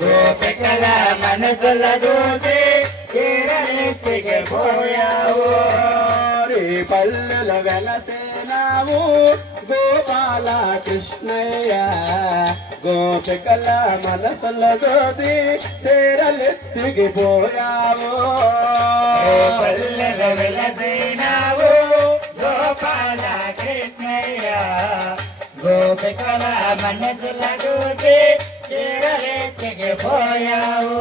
గోపికల మనసుల దూసి కేరళెత్తికి పోయావు రే పల్లెల వెలసేనావు గోపాల కృష్ణయ్య గోపికల మనసుల దూసి కేరళెత్తికి పోయావు పల్లెల వెలసేనావు గోపాల కృష్ణయ్య గోపికల మనసుల దూసి కేరళెత్తికి పోయావు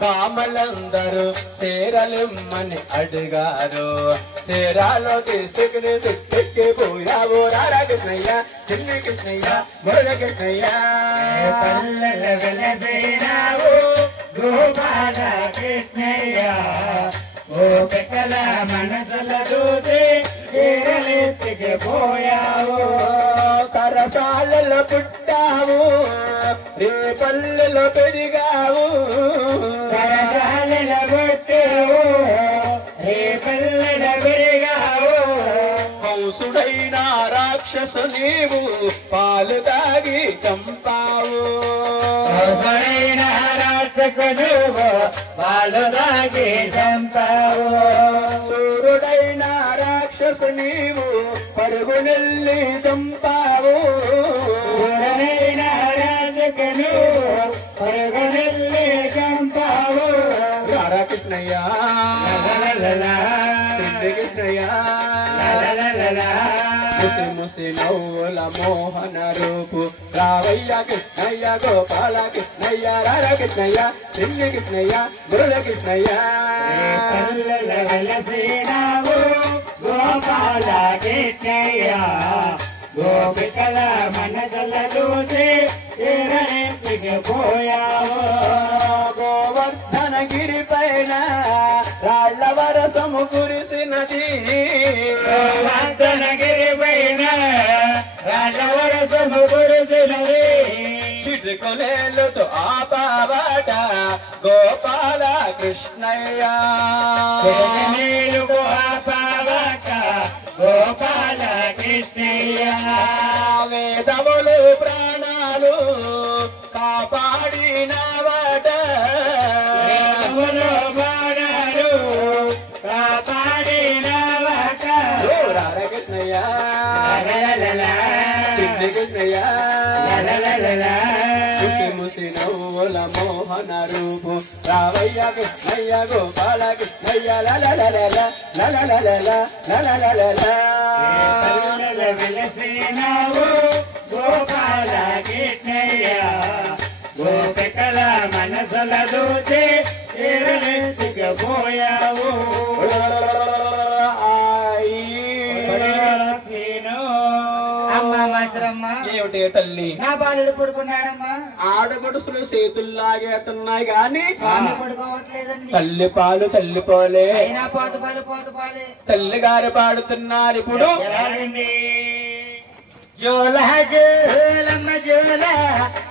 బామలందరూ చీరలిమ్మని అడిగారు చీరాలో తీసుకుని తిట్టుకి పోయావు రారా కృష్ణయ్య చిన్ని కృష్ణయ్య మురళ కృష్ణయ్య పల్లెల వెలసేనావు గోపాల కృష్ణయ్య గోపికల మనసుల దూసి కేరళెత్తికి పోయావు కరసాలలో పుట్టావు రే పల్లెలో పెరిగావు కరసాలలో పుట్టావు రే పల్లెలో పెరిగావు కంసుడైన రాక్షసు నీవు పాలు తాగి చంపావు కంసుడైన రాక్షసు నువ్వు పాలు తాగి చంపావు సూర్యుడైన రాక్షసు నీవు పరుగునెల్లి చంపావు సూర్యుడైన రాక్షసు నువ్వు పరుగునెల్లి చంపావు రారా కృష్ణయ్య కృష్ణయ్య ముసి ముసి నవ్వుల మోహన రూపు రావయ్య కృష్ణయ్య గోపాల కృష్ణయ్య రారా కృష్ణయ్య చిన్ని కృష్ణయ్య మురళ కృష్ణయ్య పల్లెల వెలసేనావు గోపాల కృష్ణయ్య గోపికల మనసుల దూసి కేరళెత్తికి పోయావు గోవర్ధనగిరి పైన రాళ్ల వరసము కురిసినది గోవర్ధనగిరి పైన రాళ్ల వరసము కురిసినది చిటుకొనేలుతో ఆపావాట గోపాల కృష్ణయ్య చిటుకొనేలుతో ఆపావాట గోపాల కృష్ణయ్య వేదములు ప్రాణాలు కాపాడినవాట వేదములు ప్రాణాలు కాపాడినవాట రార కృష్ణయ్య కృష్ణయ్య ముసి నవ్వుల మోహన రూపు రావయ్య కృష్ణయ్య గోపాల కృష్ణయ్య వెలసేనావు గోపాల కృష్ణయ్య గోపికల మనసుల దూసి కేరళెత్తికి పోయావు ఏమిటే తల్లి నా బాలుడు పడుకున్నాడమ్మా ఆడపడుసులు చేతుల్లాగేస్తున్నాయి గాని పడుకోవట్లేదండి తల్లి పాలు తల్లి పోలే అయినా పోత పాలే తల్లి గారు పాడుతున్నారు ఇప్పుడు జోల జోలమ్మ జోల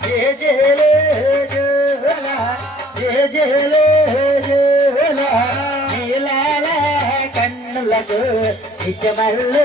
జే జేలే జోల జే జేలే జోల నీలాల కన్నులకు ఇచ్చమల్లు